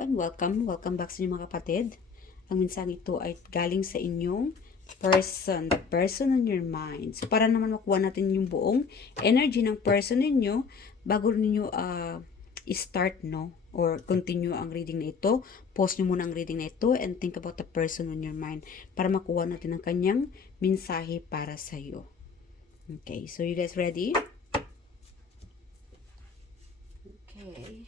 and welcome. Welcome back sa inyo mga kapatid. Ang minsang ito ay galing sa inyong person, the person on your mind. So para naman makuha natin yung buong energy ng person ninyo bago ninyo i-start, no? Or continue ang reading na ito. Pause nyo muna ang reading na ito and think about the person on your mind para makuha natin ang kanyang mensahe para sa iyo. Okay, so you guys ready? Okay.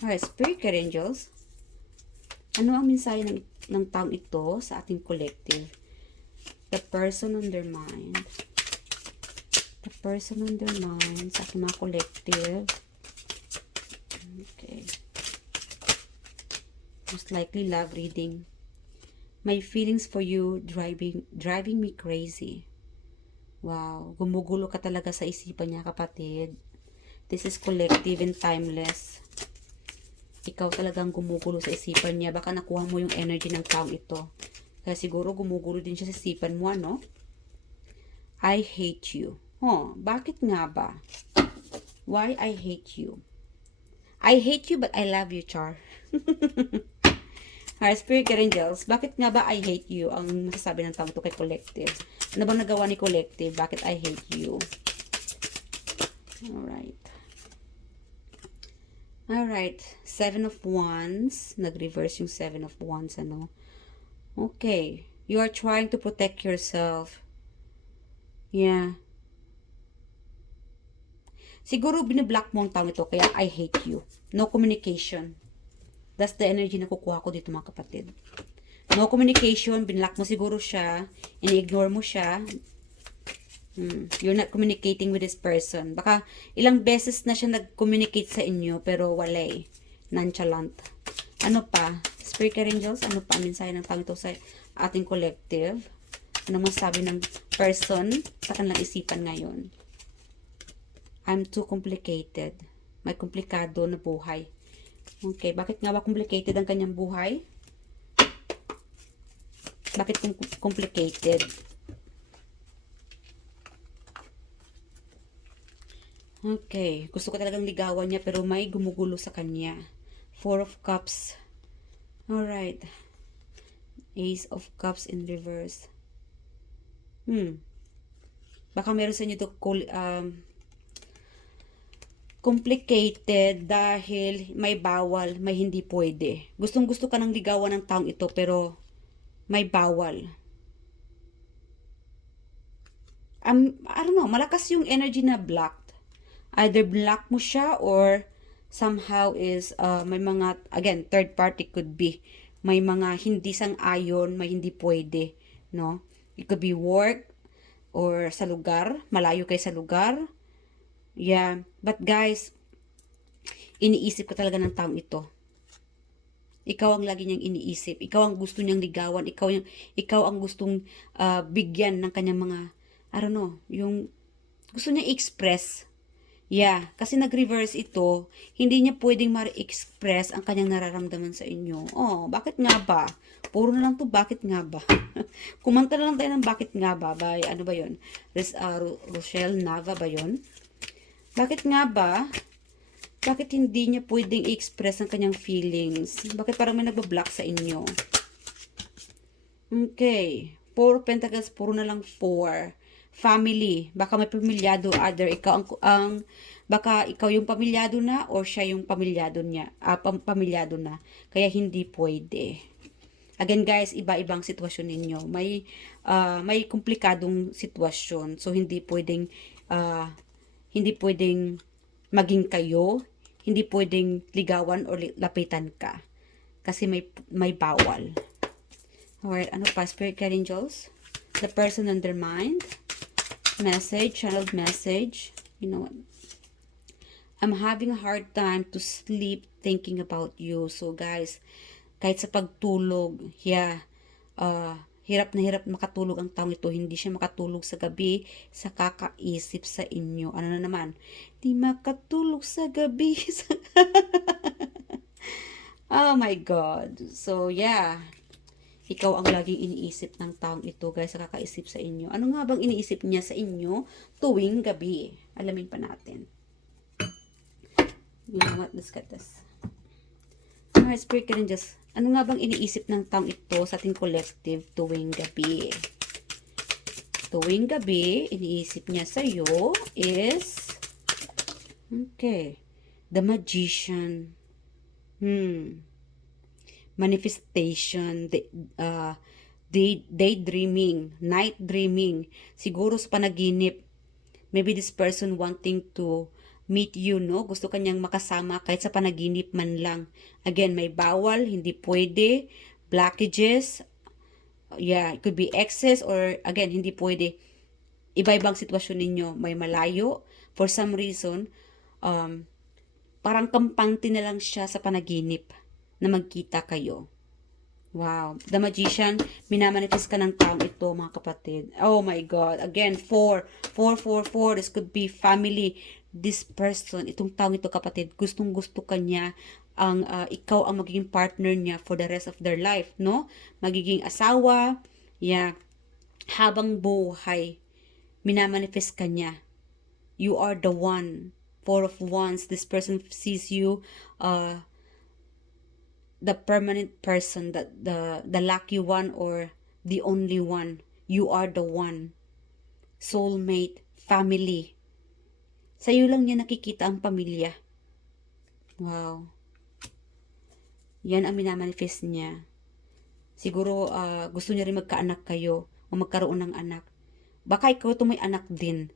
Alright, Spirit Guide Angels. Ano ang mensahe ng taong ito sa ating collective? The person on their mind. The person on their mind sa ating mga collective. Okay. Most likely love reading. My feelings for you driving me crazy. Wow, gumugulo ka talaga sa isipan niya, kapatid. This is collective and timeless. Ikaw talagang gumugulo sa isipan niya. Baka nakuha mo yung energy ng taong ito. Kaya siguro gumugulo din siya sa isipan mo, ano? I hate you. Oh, bakit nga ba? Why I hate you? I hate you but I love you, Char. Alright, Spirit Guide Angels, bakit nga ba I hate you ang masasabi ng taong ito kay collective? Ano bang nagawa ni collective? Bakit I hate you? Alright. Alright, Seven of Wands. Nag-reverse yung Seven of Wands, ano? Okay. You are trying to protect yourself. Yeah. Siguro biniblock mo ang tao ito, kaya I hate you. No communication. That's the energy na kukuha ko dito, mga kapatid. No communication, binlock mo siguro siya, ini-ignore mo siya. You're not communicating with this person. Baka ilang beses na siya nag-communicate sa inyo pero wala eh. Nonchalant. Ano pa? Spirit Guide Angels, ano pa ang mensahe ng tao ito sa ating collective? Ano masabi ng person sa kanilang isipan ngayon? I'm too complicated. May komplikado na buhay. Okay, bakit nga ba complicated ang kanyang buhay? Bakit complicated? Okay, gusto ko talagang ligawan niya pero may gumugulo sa kanya. Four of Cups. Alright. Ace of Cups in reverse. Baka meron sa inyo ito complicated dahil may bawal, may hindi pwede. Gustong gusto ka ng ligawan ng taong ito pero may bawal. I don't know, malakas yung energy na blocked. Either block mo siya or somehow is may mga, again, third party could be. May mga hindi sang-ayon, may hindi pwede, no? It could be work or sa lugar, malayo kayo sa lugar. Yeah, but guys, iniisip ko talaga ng taong ito. Ikaw ang lagi niyang iniisip. Ikaw ang gusto niyang ligawan. Ikaw ang gustong bigyan ng kanyang mga, I don't know, yung gusto niya express. Yeah, kasi nag-reverse ito, hindi niya pwedeng ma-express ang kanyang nararamdaman sa inyo. Oh, bakit nga ba? Puro na lang to, bakit nga ba? Kumanta na lang tayo ng bakit nga ba? By, ano ba yun? Rochelle Nava ba yun? Bakit nga ba? Bakit hindi niya pwedeng i-express ang kanyang feelings? Bakit parang may nagbablock sa inyo? Okay. Four of Pentacles, puro na lang 4. Family. Baka may pamilyado, other. Baka ikaw yung pamilyado na or siya yung pamilyado niya. Pamilyado na. Kaya hindi pwede. Again guys, iba-ibang sitwasyon ninyo. May komplikadong sitwasyon. So hindi pwedeng maging kayo, hindi pwedeng ligawan o lapitan ka. Kasi may bawal. Alright, ano pa? Spirit Guide Angels? The person on their mind. Message, channeled message. You know what? I'm having a hard time to sleep thinking about you. So guys, kahit sa pagtulog, yeah, hirap na hirap makatulog ang taong ito. Hindi siya makatulog sa gabi sa kakaisip sa inyo. Ano na naman? Di makatulog sa gabi. Oh my God. So yeah, ikaw ang laging iniisip ng taong ito, guys, sa kakaisip sa inyo. Ano nga bang iniisip niya sa inyo tuwing gabi? Alamin pa natin. You know what? Let's get this. Alright, Spirit Guardians, ano nga bang iniisip ng taong ito sa ating collective tuwing gabi? Tuwing gabi, iniisip niya sa'yo is, okay, the Magician. Manifestation, daydreaming, night dreaming, siguro sa panaginip. Maybe this person wanting to meet you, no? Gusto kanyang makasama kahit sa panaginip man lang. Again, may bawal, hindi pwede, blockages, yeah, it could be excess or again, hindi pwede. Iba-ibang sitwasyon ninyo, may malayo, for some reason, parang kampante na lang siya sa panaginip na magkita kayo. Wow. The Magician, minamanifest ka ng taong ito, mga kapatid. Oh my God. Again, 4. 4, 4, 4. This could be family. This person, itong taong ito, kapatid, gustong-gusto ka niya. Ikaw ang magiging partner niya for the rest of their life, no? Magiging asawa. Yeah. Habang buhay, minamanifest ka niya. You are the one. 4 of Wands. This person sees you, the permanent person, the lucky one or the only one. You are the one. Soulmate, family. Sa'yo lang niya nakikita ang pamilya. Wow. Yan ang minamanifest niya. Siguro gusto niya rin magkaanak kayo o magkaroon ng anak. Baka ikaw ito may anak din.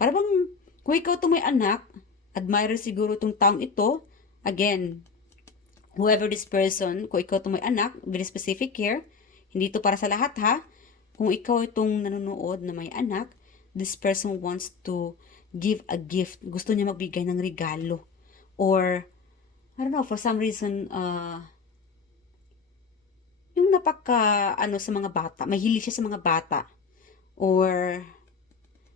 Para bang kung ikaw ito may anak, admire siguro itong taong ito. Again, whoever this person, kung ikaw itong may anak, very specific here, hindi ito para sa lahat ha. Kung ikaw itong nanonood na may anak, this person wants to give a gift. Gusto niya magbigay ng regalo. Or, I don't know, for some reason, yung sa mga bata, mahilig siya sa mga bata. Or,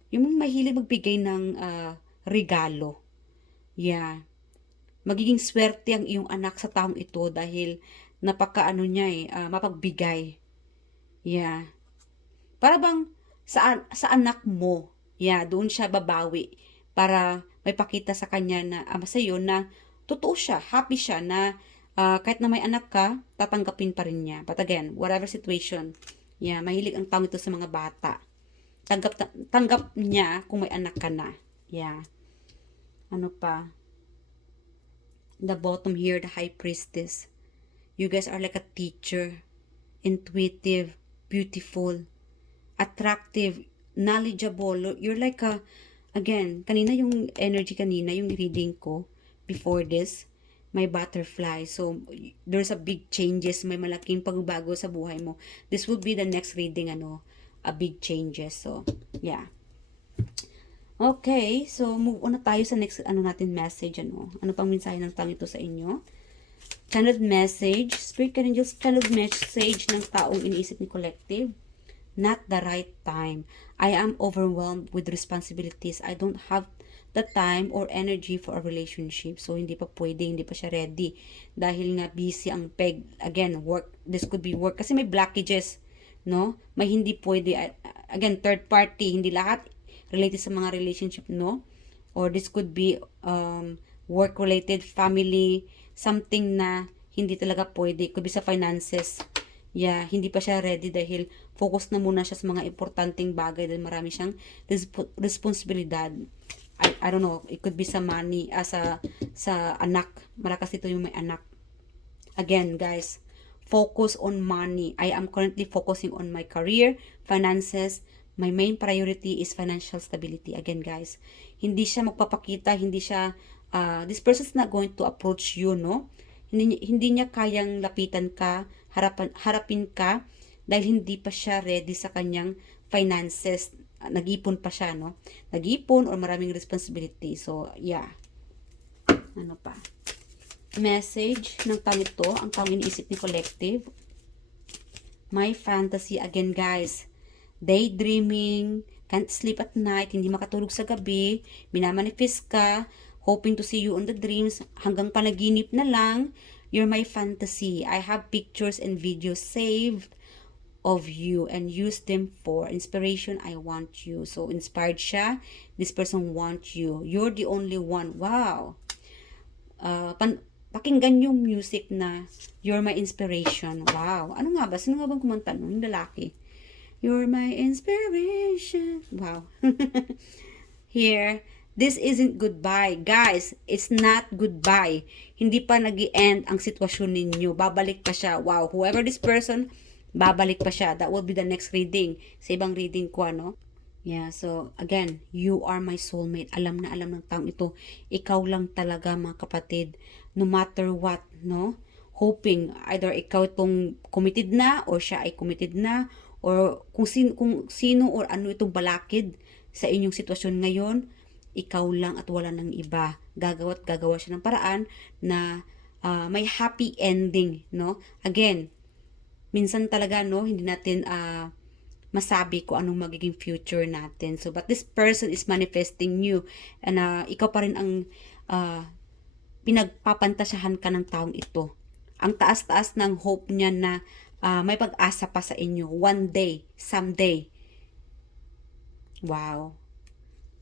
yung mahilig magbigay ng regalo. Yeah. Magiging swerte ang iyong anak sa taong ito dahil mapagbigay. Yeah. Para bang sa anak mo, yeah, doon siya babawi para may pakita sa kanya na sa iyo na totoo siya, happy siya na kahit na may anak ka, tatanggapin pa rin niya. But again, whatever situation, yeah, mahilig ang taong ito sa mga bata. Tanggap niya kung may anak ka na. Yeah. Ano pa? The bottom here, the High Priestess. You guys are like a teacher. Intuitive, beautiful, attractive, knowledgeable. You're like again, kanina yung energy kanina, yung reading ko, before this, may butterfly. So, there's a big changes, may malaking pagbabago sa buhay mo. This will be the next reading, a big changes. So, yeah. Okay, so move on na tayo sa next message. Ano pang mensahe ng taong ito sa inyo? Channeled message, Spirit Angels, channeled message ng taong iniisip ni collective. Not the right time. I am overwhelmed with responsibilities. I don't have the time or energy for a relationship. So, hindi pa pwede, hindi pa siya ready. Dahil nga busy ang peg. Again, work. This could be work. Kasi may blockages, no? May hindi pwede. Again, third party. Hindi lahat related sa mga relationship, no? Or this could be work-related, family, something na hindi talaga pwede. Could be sa finances. Yeah, hindi pa siya ready dahil focus na muna siya sa mga importanteng bagay dahil marami siyang responsibilidad. I don't know, it could be sa money, sa anak. Malakas ito yung may anak. Again, guys, focus on money. I am currently focusing on my career, finances. My main priority is financial stability. Again, guys, hindi siya magpapakita, hindi siya, this person is not going to approach you, no? Hindi niya kayang lapitan ka, harapin ka, dahil hindi pa siya ready sa kanyang finances. Nag-ipon pa siya, no? Nag-ipon or maraming responsibility. So, yeah. Ano pa? Message ng taong ito, ang taong iniisip ni collective. My fantasy, again, guys. Daydreaming, can't sleep at night, hindi makatulog sa gabi, minamanifest ka, hoping to see you on the dreams, hanggang panaginip na lang. You're my fantasy. I have pictures and videos saved of you and use them for inspiration. I want you. So, inspired siya. This person wants you. You're the only one. Wow. pakinggan yung music na You're My Inspiration. Wow. Ano nga ba? Sino nga bang kumanta nun? Yung lalaki. You're my inspiration. Wow. Here, this isn't goodbye. Guys, it's not goodbye. Hindi pa nag-i-end ang sitwasyon ninyo. Babalik pa siya. Wow. Whoever this person, babalik pa siya. That will be the next reading. Sa ibang reading ko, ano? Yeah, so again, you are my soulmate. Alam na alam ng taong ito. Ikaw lang talaga, mga kapatid. No matter what, no? Hoping either ikaw itong committed na or siya ay committed na or kung sino or ano itong balakid sa inyong sitwasyon ngayon, ikaw lang at wala nang iba. Gagawa siya ng paraan na may happy ending, no? Again, minsan talaga, no, hindi natin masabi kung anong magiging future natin. So, but this person is manifesting you and ikaw pa rin ang pinagpapantasyahan ka ng taong ito. Ang taas-taas ng hope niya na may pag-asa pa sa inyo. One day, someday. Wow.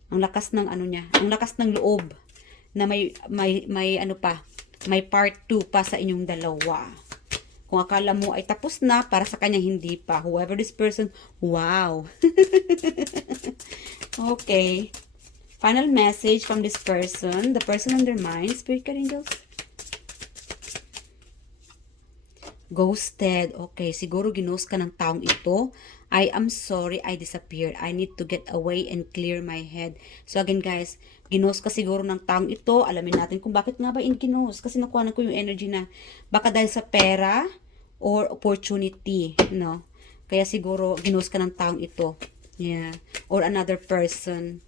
Ang lakas ng ano niya, ang lakas ng loob na may ano pa, may part 2 pa sa inyong dalawa. Kung akala mo ay tapos na, para sa kanya hindi pa. Whoever this person, wow. Okay. Final message from this person, the person on their mind, Spirit Angels. Ghosted. Okay, siguro ginost ka ng taong ito. I am sorry, I disappeared. I need to get away and clear my head. So again guys, ginost ka siguro ng taong ito. Alamin natin kung bakit nga ba ginost. Kasi nakuha na ko yung energy na baka dahil sa pera or opportunity, no? Kaya siguro ginost ka ng taong ito. Yeah. Or another person.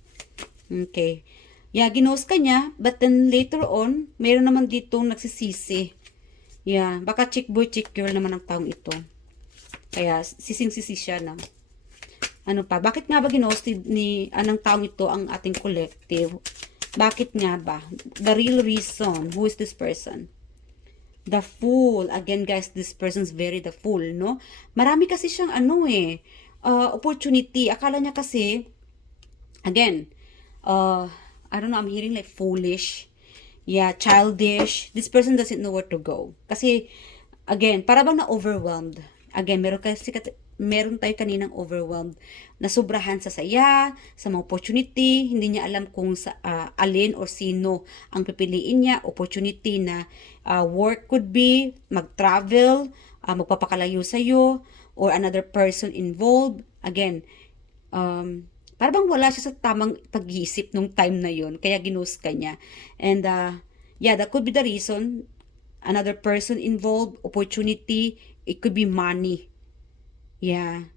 Okay. Yeah, ginost ka niya, but then later on, mayroon naman ditong nagsisisi. Yeah, baka chick boy, chick girl naman ang taong ito. Kaya sising-sisi siya na. Ano pa? Bakit nga ba ginosted ni anong taong ito ang ating collective? Bakit nga ba? The real reason. Who is this person? The Fool. Again guys, this person's very the fool, no? Marami kasi siyang opportunity. Akala niya kasi, again, I don't know, I'm hearing like foolish. Yeah, childish. This person doesn't know where to go. Kasi, again, para bang na-overwhelmed. Again, meron tayo kaninang overwhelmed. Nasubrahan sa saya, sa mga opportunity. Hindi niya alam kung alin or sino ang pipiliin niya. Opportunity na work could be, mag-travel, magpapakalayo sa'yo, or another person involved. Again, para bang wala siya sa tamang pag-iisip nung time na yon, kaya ginost ka niya. And yeah, that could be the reason. Another person involved, opportunity, it could be money. Yeah.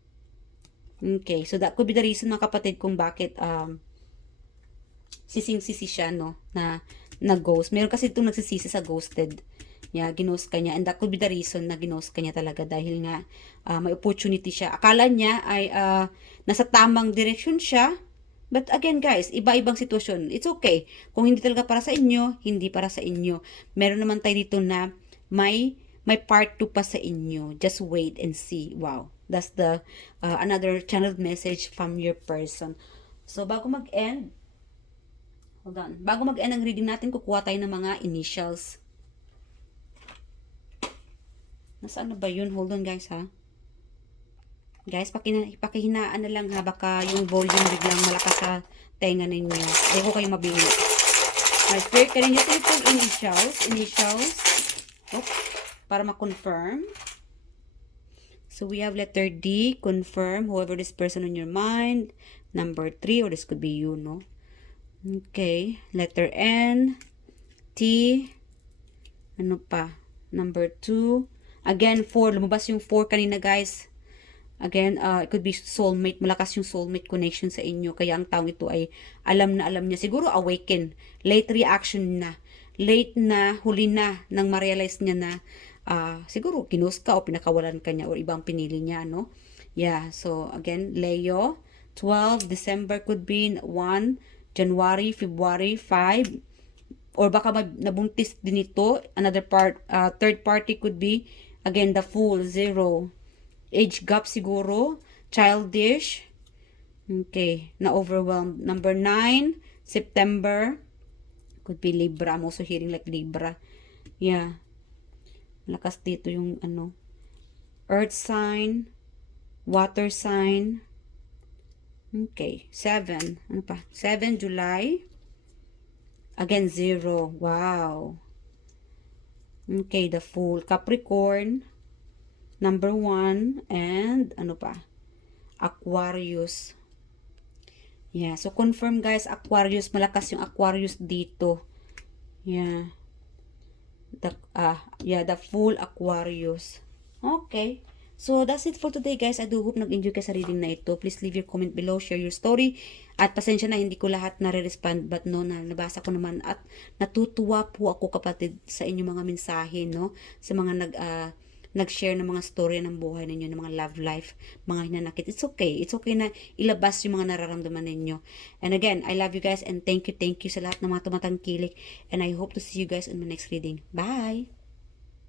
Okay, so that could be the reason, mga kapatid, kung bakit sising-sisi siya, no, na ghost. Meron kasi itong nagsisisi sa ghosted. Yeah, ginost ka niya. And that could be the reason na ginost ka niya talaga dahil nga may opportunity siya. Akala niya ay nasa tamang direction siya. But again guys, iba-ibang sitwasyon. It's okay. Kung hindi talaga para sa inyo, hindi para sa inyo. Meron naman tayo dito na may part 2 pa sa inyo. Just wait and see. Wow. That's the another channeled message from your person. So bago mag-end, hold on. Bago mag-end ang reading natin, kukuha tayo ng mga initials. Nasaan na ba yun? Hold on guys ha. Guys, pakihinaan na lang ha. Baka yung volume biglang malakas sa tenga ninyo. Ayoko kayo mabili. My spirit, kanin nyo ito yung initials. Oops. Para ma-confirm. So we have letter D, confirm whoever this person on your mind. Number 3, or this could be you, no? Okay. Letter N, T, ano pa? Number 2. Again, 4. Lumabas yung 4 kanina, guys. Again, it could be soulmate. Malakas yung soulmate connection sa inyo. Kaya ang taong ito ay alam niya. Siguro awaken. Late reaction na. Late na, huli na, nang ma-realize niya na siguro ginost ka o pinakawalan ka niya o ibang pinili niya, no? Yeah, so again, Leo, 12, December could be 1, January, February, 5, or baka nabuntis din ito. Another part, third party could be, again, the Fool, 0. Age gap siguro, childish, okay, na-overwhelmed. Number 9, September, could be Libra. I'm also hearing like Libra. Yeah. Malakas dito yung ano. Earth sign, water sign. Okay, 7. Ano pa? 7 July. Again, 0. Wow. Okay, the Fool. Capricorn, number 1. And, ano pa? Aquarius. Yeah, so confirm guys, Aquarius. Malakas yung Aquarius dito. Yeah. The Fool, Aquarius. Okay. So, that's it for today, guys. I do hope nag-enjoy kayo sa reading na ito. Please leave your comment below, share your story. At pasensya na, hindi ko lahat nare-respond. But no, nabasa ko naman. At natutuwa po ako, kapatid, sa inyong mga mensahe, no? Sa mga nag-share ng mga story ng buhay ninyo, ng mga love life, mga hinanakit. It's okay. It's okay na ilabas yung mga nararamdaman ninyo. And again, I love you guys and thank you sa lahat ng mga tumatangkilik. And I hope to see you guys in my next reading. Bye!